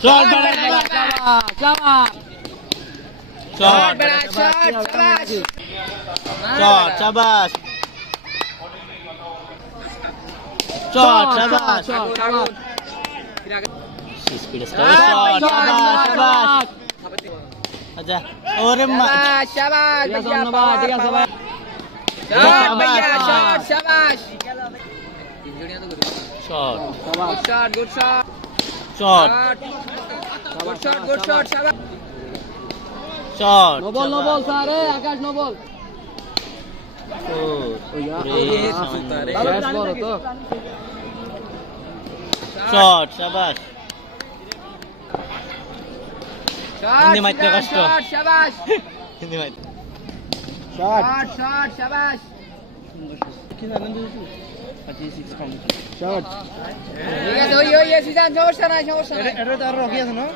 shot শাবাশ shot শাবাশ speed star shot শাবাশ আচ্ছা ওরে মা শাবাশ ধন্যবাদ ঠিক আছে ভাই শট ভাইয়া শট শাবাশ shot good shot shot good shot শাবাশ শট নবল স্যার আকাশ নবল ব্যাস বড় তো শট শাবাশ হিন্দি মাইতে কষ্ট শট শাবাশ হিন্দি মাইতে শট শট শাবাশ শট ঠিক আছে ওই সিজন সমস্যা নাই এটা তো আর রকি আছে না